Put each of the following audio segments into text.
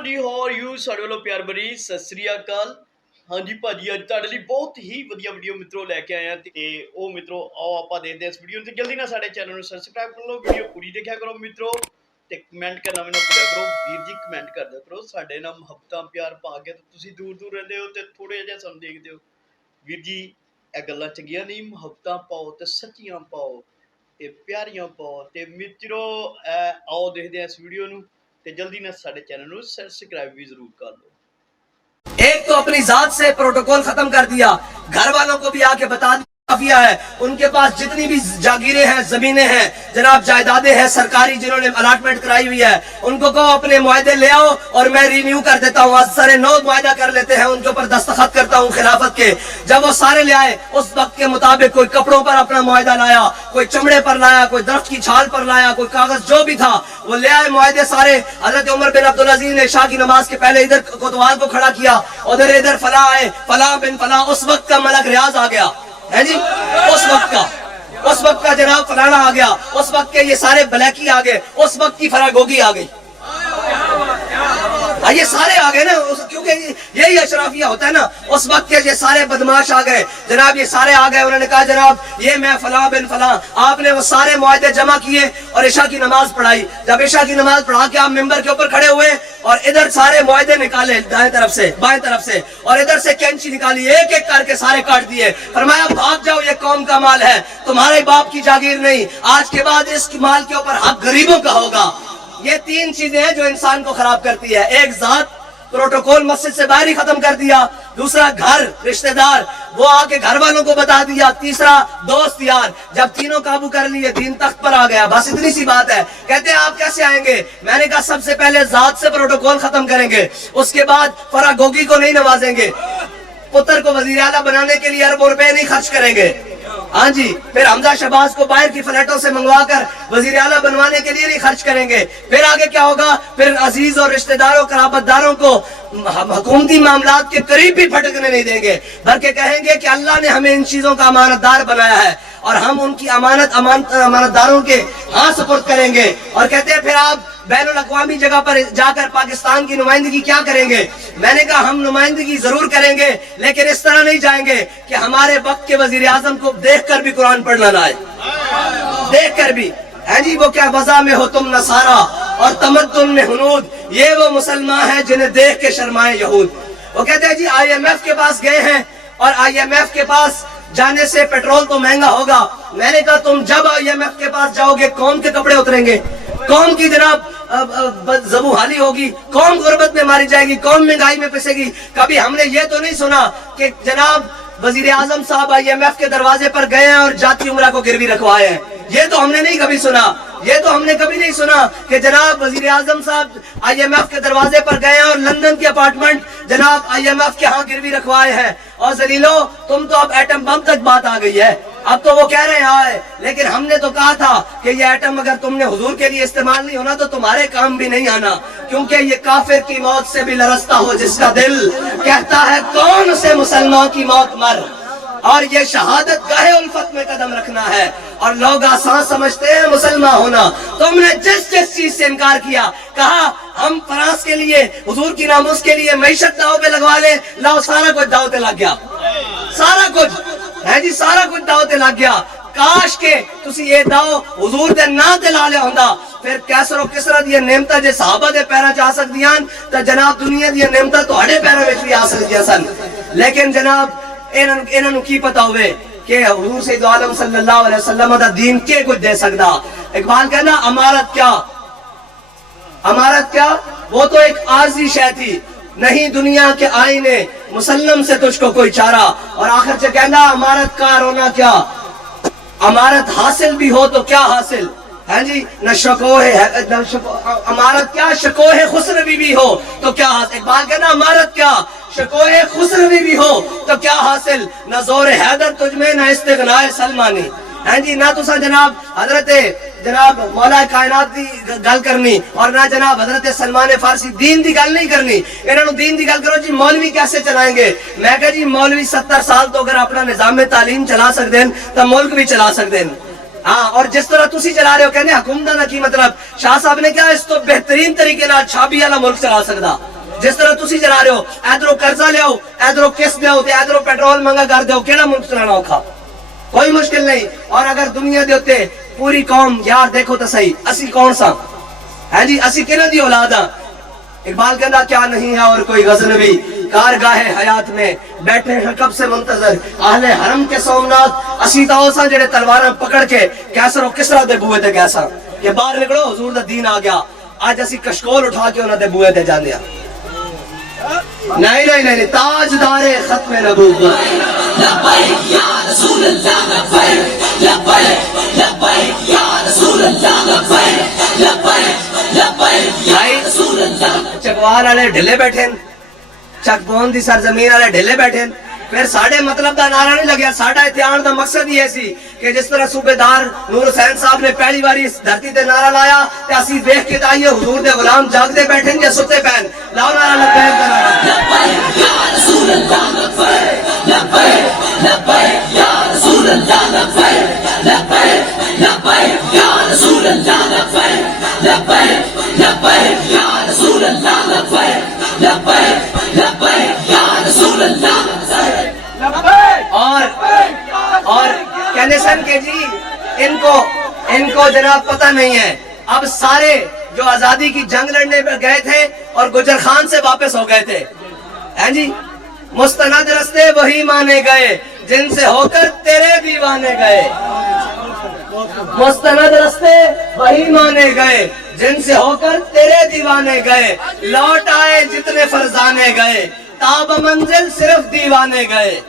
Hello ਜੀ, how are you? ਸਾਡੇ ਵੱਲੋਂ ਪਿਆਰ ਭਰੀ ਸਤਿ ਸ੍ਰੀ ਅਕਾਲ। ਹਾਂਜੀ ਭਾਜੀ, ਅੱਜ ਤੁਹਾਡੇ ਲਈ ਬਹੁਤ ਹੀ ਵਧੀਆ ਵੀਡੀਓ ਮਿੱਤਰੋ ਲੈ ਕੇ ਆਏ ਆ ਤੇ ਉਹ ਮਿੱਤਰੋ ਆਓ ਆਪਾਂ ਦੇਖਦੇ ਹਾਂ ਇਸ ਵੀਡੀਓ ਨੂੰ ਤੇ ਜਲਦੀ ਨਾਲ ਸਾਡੇ ਚੈਨਲ ਨੂੰ ਸਬਸਕ੍ਰਾਈਬ ਕਰ ਲਓ, ਵੀਡੀਓ ਪੂਰੀ ਦੇਖਿਆ ਕਰੋ ਮਿੱਤਰੋ ਤੇ ਕਮੈਂਟ ਕਰਨਾ ਵੀ ਨਾ ਭੁੱਲਿਆ ਕਰੋ। ਵੀਰ ਜੀ ਕਮੈਂਟ ਕਰ ਦਿਆ ਕਰੋ, ਸਾਡੇ ਨਾਲ ਮੁਹੱਬਤਾਂ ਪਿਆਰ ਪਾ ਕੇ ਤੁਸੀਂ ਦੂਰ ਦੂਰ ਰਹਿੰਦੇ ਹੋ ਤੇ ਥੋੜੇ ਜਿਹਾ ਸਾਨੂੰ ਦੇਖਦੇ ਹੋ। ਵੀਰ ਜੀ ਇਹ ਗੱਲਾਂ ਚੰਗੀਆਂ ਨਹੀਂ, ਮੁਹੱਬਤਾਂ ਪਾਓ ਤੇ ਸੱਚੀਆਂ ਪਾਓ ਤੇ ਪਿਆਰੀਆਂ ਪਾਓ ਤੇ ਮਿੱਤਰੋ ਆਓ ਦੇਖਦੇ ਹਾਂ ਇਸ ਵੀਡੀਓ ਨੂੰ ਤੇ जल्दी ना साडे चैनल को सब्सक्राइब भी जरूर कर लो। एक तो अपनी जात से प्रोटोकॉल खत्म कर दिया, घर वालों को भी आके बता दिया है उनके पास जितनी भी जागीरें हैं, जमीनें हैं, जनाब जायदादें हैं सरकारी जिन्होंने अलॉटमेंट कराई हुई है, उनको कहो अपने मुआहदे ले आओ और मैं रिन्यू कर देता हूँ। आज सारे 9 मुआहदा कर लेते हैं, उनके ऊपर दस्तखत करता हूँ खिलाफत के। जब वो सारे ले आए उस वक्त के मुताबिक कोई कपड़ों पर अपना मुआहदा लाया, कोई चमड़े पर लाया, कोई दरख्त की छाल पर लाया, कोई कागज जो भी था वो ले आए मुआहदे सारे। हजरत उमर बिन अब्दुल अजीज ने शाह की नमाज के पहले इधर कोतवाल को खड़ा किया, उधर इधर फला आए, फला बिन फला। उस वक्त का मलक रियाज आ गया है जी, उस वक्त का जनाब फलाना आ गया, उस वक्त के ये सारे ब्लैकी आ गए, उस वक्त की फरागोगी आ गई, ये सारे आ गए ना, क्योंकि यही अशराफिया होता है ना। उस वक्त के ये सारे बदमाश आ गए जनाब, ये सारे आ गए। उन्होंने कहा जनाब ये मैं फला बिन फला। आपने वो सारे मुआहदे जमा किए और इशा की नमाज पढ़ाई। जब इशा की नमाज पढ़ा के आप मिंबर के ऊपर खड़े हुए और इधर सारे मुआहदे निकाले दाएं तरफ से बाएं तरफ से, और इधर से कैंची निकाली, एक एक करके सारे काट दिए। फरमाया भाग जाओ, ये कौम का माल है, तुम्हारे बाप की जागीर नहीं। आज के बाद इस माल के ऊपर हक गरीबों का होगा। ये 3 चीजें हैं जो इंसान को खराब करती है। एक जात, प्रोटोकॉल मस्जिद से बाहर ही खत्म कर दिया। दूसरा घर, रिश्तेदार, वो आके घर वालों को बता दिया। तीसरा दोस्त यार। जब तीनों काबू कर लिए दीन तख्त पर आ गया। बस इतनी सी बात है। कहते हैं आप कैसे आएंगे? मैंने कहा सबसे पहले जात से प्रोटोकॉल खत्म करेंगे, उसके बाद फरागोगी को नहीं नवाजेंगे, पुत्र को वजीर आला बनाने के लिए अरबों रुपए नहीं खर्च करेंगे। हाँ जी, फिर हमजा शहबाज को बाहर की फ्लैटों से मंगवा कर वजीर आला बनवाने के लिए नहीं खर्च करेंगे। फिर आगे क्या होगा? फिर अजीज और रिश्तेदारों कराबतदारों को हुकूमती मामलात के करीब भी फटकने नहीं देंगे, बल्कि कहेंगे कि अल्लाह ने हमें इन चीजों का अमानतदार बनाया है और हम उनकी अमानतदारों के हाथ सुपुर्द करेंगे। और कहते हैं फिर आप बैनुल अक़वामी जगह पर जाकर पाकिस्तान की नुमाइंदगी क्या करेंगे? मैंने कहा हम नुमाइंदगी जरूर करेंगे, लेकिन इस तरह नहीं जाएंगे कि हमारे वक्त के वजीर आजम को देख कर भी कुरान पढ़ना ना आए। देख कर भी है जी, वो क्या वज़ा में हो तुम नसारा और तमद्दुन में हुनूद, ये वो मुसलमान हैं जिन्हें देख के शर्माए यहूद। वो कहते हैं जी IMF के पास गए हैं और IMF के पास जाने से पेट्रोल तो महंगा होगा। मैंने कहा तुम जब IMF के पास जाओगे कौम के कपड़े उतरेंगे, कौम की जनाब ज़बूहाली होगी, कौम गुर्बत में मारी जाएगी, कौम महंगाई में पिसेगी। कभी हमने ये तो नहीं सुना कि जनाब वजीर आजम साहब IMF के दरवाजे पर गए हैं और जाती उम्रा को गिरवी रखवाए हैं। ये तो हमने नहीं कभी सुना। ये तो हमने कभी नहीं सुना कि जनाब वजीर आजम साहब IMF के दरवाजे पर गए हैं और लंदन के अपार्टमेंट जनाब IMF के यहाँ गिरवी रखवाए हैं। और जलीलो तुम तो अब एटम बम तक बात आ गई है, अब तो वो कह रहे हैं आए, लेकिन हमने तो कहा था कि ये एटम अगर तुमने हुजूर के लिए इस्तेमाल नहीं होना तो तुम्हारे काम भी नहीं आना, क्योंकि ये काफिर की मौत से भी लरसता हो जिसका दिल कहता है कौन से मुसलमान की मौत मर। और ये शहादत गाहे उल्फत में कदम रखना है, और लोग आसान समझते हैं मुसलमान होना। तुमने जिस जिस चीज से इनकार किया, कहा हम फ्रांस के लिए हुजूर की नामुस के लिए मईशत दाव पे लगवा ले, लाओ सारा कुछ दाव पे लग गया, सारा कुछ है जी, सारा कुछ दाव पे लग गया। काश के तुसी ये दाव हुजूर दे ना ते ला लिया हुंदा, फिर कैसरो किसरा दी नेमता जे सहाबा दे पैरां च आ सकदियां ते जनाब दुनिया दी नेमता तुहाडे पैरां विच भी आ सकदियां सन। लेकिन जनाब इन्हां नूं की पता होवे कि हुजूर सैयद आलम सल्लल्लाहु अलैहि वसल्लम दा दीन के कुछ दे सकदा। इकबाल कहना अमारत क्या, अमारत क्या, वो तो एक आरजी शय थी, नहीं दुनिया के आईने मुसल्लम से तुझको कोई चारा। और आखिर से कहना अमारत का रोना क्या, अमारत हासिल भी हो तो क्या हासिल है जी, न शकोहे अमारत क्या, शकोहे खुसरवी भी हो तो क्या हासिल। इकबाल कहना अमारत क्या, शकोहे खुसरवी भी हो तो क्या हासिल, न जोर हैदर तुझमें न इस्तिगनाए सलमानी है जी। ना तुसा जनाब हजरत जनाब मौला कायनात की गल करनी और ना जनाब हजरत सलमान फारसी दीन की गल नहीं करनी। इन्होंने दीन की गल करो जी मौलवी कैसे चलाएंगे। मैं कहा जी मौलवी 70 साल तो अगर अपना निजाम तालीम चला सकते हैं तो मुल्क भी चला सकते हैं। हाँ, और जिस तरह तुसी चला रहे हो कहने हुकुमत की मतलब शाह साहब ने क्या इस तो बेहतरीन तरीके छाबी वाला मुल्क चला सकता। جس طرح تسی چلا رہے ہو ادھروں قرضہ لیاؤ ادھروں قسط لیاؤ تے ادھروں پیٹرول مہنگا کر دیو کیڑا ملک چلانا اوکھا کوئی مشکل نہیں اور اگر دنیا دے اوتے پوری قوم یار دیکھو تو صحیح اسی کون سا ہے جی اسی کنا دی اولاد ہاں اقبال کہندا کیا نہیں ہے اور کوئی غزنوی کارگاہ حیات میں بیٹھے ہیں کب سے منتظر اہل حرم کے سومنات اسی تاؤساں جڑے تلواراں پکڑ کے کیسر و کسرا دے بوئے تے کیسا کہ باہر نکلو حضور دا دین آ گیا آج اسی کشکول اٹھا کے انہاں دے بوئے تے جاندے ہاں نہیں نہیں نہیں تاجدار ختم نبوت لبیک یا رسول اللہ لبیک لبیک لبیک یا رسول اللہ لبیک لبیک لبیک یا رسول اللہ چکوال والے ڈھلے بیٹھے چک پون دی سرزمین والے ڈھلے بیٹھے پھر ساڑھے مطلب دا نعرہ نہیں لگیا ساڑھا اتحان دا مقصد یہ سی کہ جس طرح صوبیدار نور حسین صاحب نے پہلی باری اس دھرتی تے نعرہ لایا تے اسی دیکھ کے تائیے حضور دے غلام جاگدے بیٹھیں یا ستے پہن لاؤ نعرہ لبیک دا نعرہ لبیک یا رسول اللہ لبیک لبیک لبیک یا رسول اللہ لبیک لبیک لبیک یا رسول اللہ لبیک لبیک لبیک یا رسول اللہ لبیک لبیک لبیک یا رسول اللہ اور کہنے سن کہ جی ان کو جناب پتہ نہیں ہے اب سارے جو آزادی کی جنگ لڑنے پر گئے تھے اور گجر خان سے واپس ہو گئے تھے ہیں جی مستند رستے وہی مانے گئے جن سے ہو کر تیرے دیوانے گئے مستند رستے وہی مانے گئے جن سے ہو کر تیرے دیوانے گئے لوٹ آئے جتنے فرزانے گئے تاب منزل صرف دیوانے گئے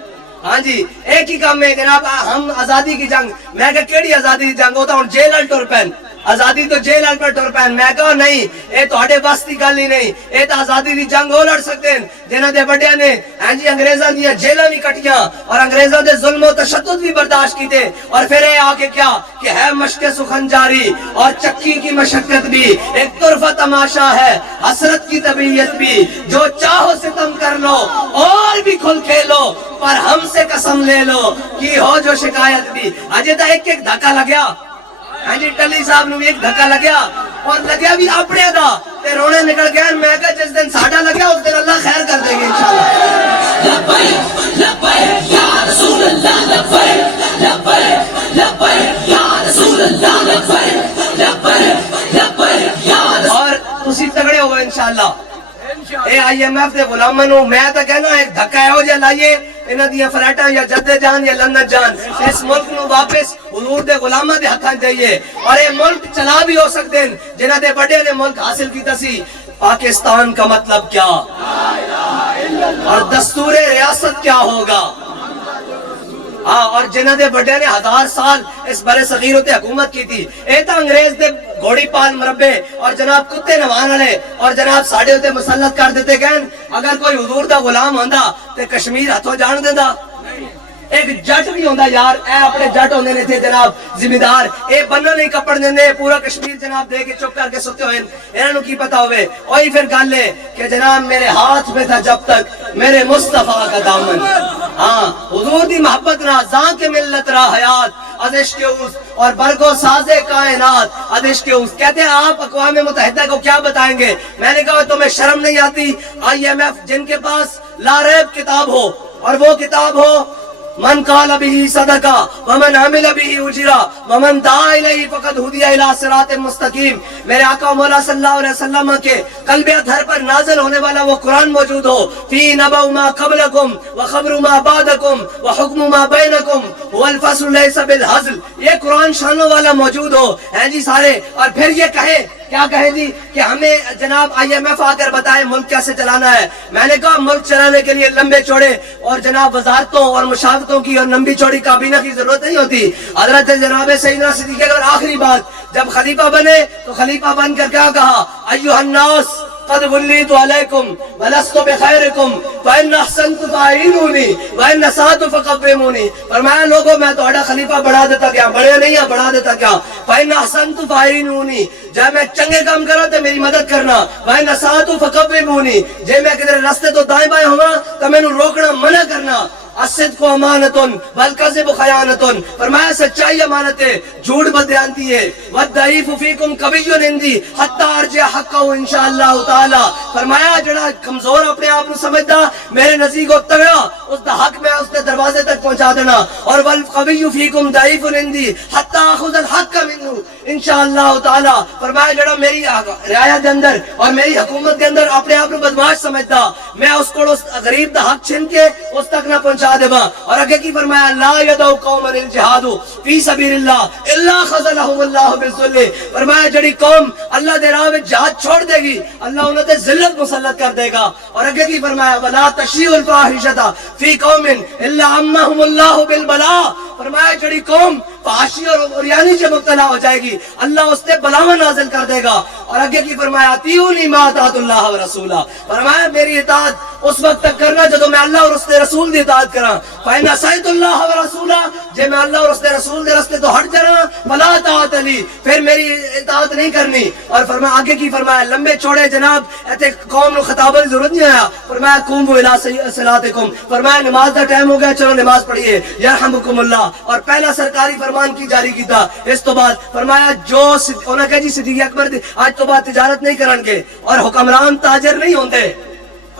ہاں جی ایک ہی کام میں جناب ہم آزادی کی جنگ میں کہا کیڑی آزادی کی جنگ ہوتا ہوں جیل ٹر پین آزادی تو جیل پر ٹر پین میں کہا نہیں اے تو ہڑے بس دی گل ہی نہیں اے تو آزادی دی جنگ ہو لڑ سکتے ہیں جنہاں دے بڑیاں نے ہاں جی انگریزاں دیا جیلہ بھی کٹیاں اور انگریزاں دے ظلم و تشدد بھی برداشت کی دے اور پھر اے آکے کیا کہ ہے مشق سخن جاری اور چکی کی مشقت بھی ایک طرفہ تماشا ہے حسرت کی طبیعت بھی جو چاہو ستم کر لو اور بھی کھل کھیلو پر ہم سے قسم لے لو کی ہو جو شکایت بھی اجے تا ایک ایک دھکا لگیا ہاں جی ٹلی صاحب نو ایک دھکا لگیا اور لگیا بھی اپنے دا تے رونے نکل گیا میں کہا جس دن ساڑھا لگیا اس دن اللہ خیر کر دے گے انشاءاللہ لبیک لبیک یا رسول اللہ لبیک لبیک لبیک یا رسول اللہ لبیک لبیک لبیک یا رسول اور تسی تگڑے ہوئے انشاءاللہ اے آئی ایم ایف دے غلاماں نو میں تا کہنا ایک دھکا ہے ہو جا لائیے انہاں دیاں فلیٹاں یا جدے جان یا لندن جان اس ملک نو واپس حضور دے غلاماں دے ہتھاں دئیے اور اے ملک چلا بھی ہو سکتے ہیں جنہاں دے بڑے نے ملک حاصل کیتا سی پاکستان کا مطلب کیا اور دستور ریاست کیا ہوگا اور جنہاں دے بڑے نے 1000 سال اس برے صغیر تے حکومت کی تھی اے تا انگریز دے گھوڑی پال مربے اور جناب کتے نوان والے اور جناب ساڑے ہوتے مسلط کر دیتے گئے اگر کوئی حضور دا غلام ہوندا تے کشمیر ہتھوں جان دیندا ایک جٹ بھی ہوندا یار اے اپنے جٹ ہوندے نے تھے جناب ذمہ دار اے بننا نہیں کپڑ دیندے پورا کشمیر جناب دے کے چپ کر کے ستے ہوئے انہاں نو کی پتہ ہوئے وہی پھر گل ہے کہ جناب میرے ہاتھ میں تھا جب تک میرے مصطفیٰ کا دامن ہاں حضور دی محبت نہ زاں کے ملت را حیات از عشق اوس اور برگو ساز کائنات از عشق اوس کہتے ہیں آپ اقوام متحدہ کو کیا بتائیں گے میں نے کہا تمہیں شرم نہیں آتی آئی ایم ایف جن کے پاس لا ریب کتاب ہو اور وہ کتاب ہو من قال به صدقہ ومن عمل به اجرا ومن دعا الیہ فقد ہدی الی صراط مستقیم میرے آقا مولا صلی اللہ علیہ وسلم کے قلب اطہر پر نازل ہونے والا وہ قرآن موجود ہو فی نبأ ما قبلکم وخبر ما بعدکم وحکم ما بینکم والفصل لیس بالہزل یہ قرآن شانوں والا موجود ہو ہیں جی سارے اور پھر یہ کہے کیا کہے جی کہ ہمیں جناب آئی ایم ایف آ کر بتائے ملک کیسے چلانا ہے میں نے کہا ملک چلانے کے لیے لمبے چوڑے اور جناب وزارتوں اور مشاورتوں کی اور لمبی چوڑی کابینہ کی ضرورت نہیں ہوتی حضرت جناب سیدنا صدیق اکبر آخری بات جب خلیفہ بنے تو خلیفہ بن کر کیا کہا ایھا الناس قد ولیت علیکم ولست بخیرکم فإن احسنت فاعینونی وإن اسأت فقومونی فرمایا لوگوں میں تہاڈا خلیفہ بڑھا دیتا گیا بڑے نہیں ہیں بڑھا دیتا گیا فإن احسنت فاعینونی جب میں چنگے کام کرا تو میری مدد کرنا وإن اسأت فقومونی جے میں کدھر راستے تو دائیں بائیں ہوا تو میں نو روکنا منع کرنا अस्सिद्क़ु अमानतुन वल कज़िबु खयानतुन, फरमाया सच्चाई अमानत है, झूठ बदयानती है। वद्दईफ़ु फ़ीकुम कविय्युन इंदी हत्ता अर्जिअ हक़्क़हु इंशाअल्लाह ताला, फरमाया जड़ा कमजोर अपने आप को समझदा मेरे नज़दीक तगड़ा उसका हक मैं उसके दरवाजे तक पहुंचा देना। और वल कविय्यु फ़ीकुम दईफ़ुन इंदी हत्ता अख़ुज़ल हक़्क़ मिन्हु इंशाअल्लाह ताला, फरमाया जड़ा मेरी रियाया के अंदर और मेरी हुकूमत के अंदर अपने आप को बदमाश समझदा मैं उसको उस गरीब का हक छीन के उस तक ना पहुंचा देवा। और आगे की फरमाया ला यदउ कौमन अल जिहादु फी सबीलिल्लाह इल्ला खज़लहुमुल्लाहु बिज़ुल्ल, फरमाया जड़ी कौम अल्लाह दे राह में जिहाद छोड़ देगी अल्लाह उन्हें ते जिल्लत मुसल्लत कर देगा। और आगे की फरमाया वला तशीउल फाहिशता फी कौमिन इल्ला अम्महुमुल्लाहु बिल बला, फरमाया जड़ी कौम फाहिशी और बुरियानी से मुब्तला हो जाएगी अल्लाह उससे बलावा नाज़िल कर देगा। और आगे की फरमाया अतीउनी मा अतातुल्लाह व रसूला, फरमाया मेरी इताअत उस वक्त तक करना जब मैं अल्लाह और उसके रसूल की इताअत करा। फ़इन असैतुल्लाह व रसूला, जे मैं अल्लाह और उसके रसूल के रास्ते तो हट जाना फला ताअत ली, फिर मेरी इताअत नहीं करनी। और फरमाया आगे की फरमाया लंबे चौड़े जनाब ऐसे कौम को खिताब की जरूरत नहीं आया, फरमाया कुमू इला सलातिकुम, फरमाया नमाज का टाइम हो गया चलो नमाज पढ़िए यरहमुकुमुल्लाह। और पहला सरकारी फरमान की जारी किया। इस तो बाद फरमाया जो उन्हें कहा जी सिद्दीक़ अकबर आज तो बाद तिजारत नहीं करनगे और हुक्मरान ताजर नहीं होंगे,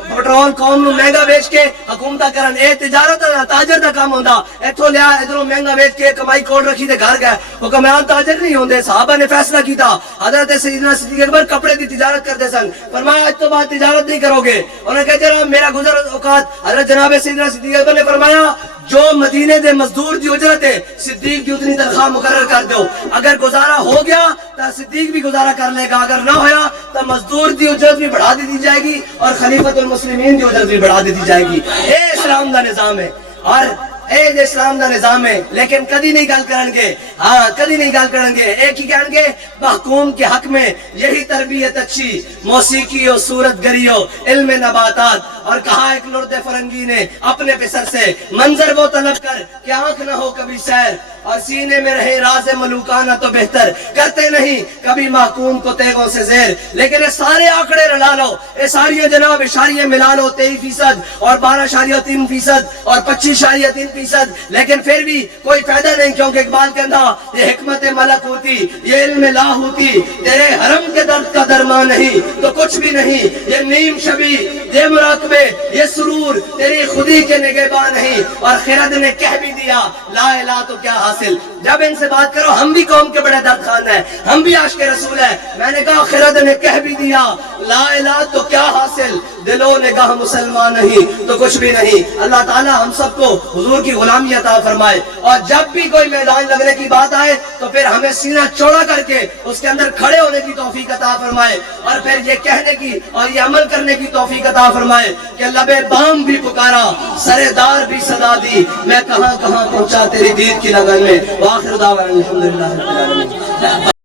पेट्रोल कौम नूं महंगा बेच के हुकूमत करन, ए तिजारत ताजर दा काम होंदा, इथों लिया इधरों महंगा बेच के कमाई कोल रखी ते घर गए, हुक्मरान ताजर नहीं होंदे। सहाबा ने फैसला किया, हजरत सैयदना सिद्दीक़ अकबर कपड़े की तिजारत करते सन, फरमाया आज तो बाद तिजारत नहीं करोगे। उन्होंने कहा जरा मेरा गुजर औकात, हजरत जनाब सैयदना सिद्दीक़ अकबर ने फरमाया जो मदीने दे मजदूर की उजरत है सिद्दीक की उतनी तनख्वाह मुकर्रर कर दो, अगर गुजारा हो गया तो सिद्दीक भी गुजारा कर लेगा, अगर ना होया तो मजदूर की उजरत भी बढ़ा दी जाएगी और खलीफतुल मुस्लिमीन की उजरत भी बढ़ा दी जाएगी। ये इस्लाम का निजाम है और इस्लाम का निजाम है। लेकिन कदी नहीं गल करेंगे, हाँ कदी नहीं गल करेंगे, एक ही कहेंगे महकूम के हक में यही तरबियत अच्छी मौसीकी हो सूरत गरी हो इल्म नबातात। और कहा एक लुर्दे फरंगी ने अपने पिसर से मंजर वो तलब कर कि आंख न हो कभी सैर और सीने में रहे राज मलूकाना तो बेहतर, करते नहीं कभी महकूम को तेगों से जेर। लेकिन ये सारे आंकड़े रला लो, ये सारी जनाब इशारिये मिला लो 23% और 12.3% और 25.3%, लेकिन फिर भी कोई फायदा नहीं, क्योंकि इकबाल कहता ये हिकमत मलक होती ये इल्म ला होती, तेरे हरम के दर्द का दरमा नहीं तो कुछ भी नहीं, ये नीम शबी ये मुराकबे ये सुरूर तेरी खुदी के निगहबा नहीं। और खिरद ने कह भी दिया ला इलाहा तो क्या हासिल, जब इनसे बात करो हम भी कौम के बड़े दर्द खान है, हम भी आशिक़ रसूल है। मैंने कहा खिरद ने कह भी दिया ला इलाहा तो क्या हासिल, दिलो निगाह मुसलमान नहीं तो कुछ भी नहीं। अल्लाह ताला हम सबको हुजूर की गुलामी अता फरमाए और जब भी कोई मैदान लगने की बात आए तो फिर हमें सीना चौड़ा करके उसके अंदर खड़े होने की तौफीक अता फरमाए और फिर ये कहने की और ये अमल करने की तौफीक अता फरमाए कि लबे बाम भी पुकारा सरेदार भी सदा दी, मैं कहां कहां पहुंचा तेरी दीद की लगन में। वाखिर दावाना अल्हम्दुलिल्लाह रब्बिल आलमीन।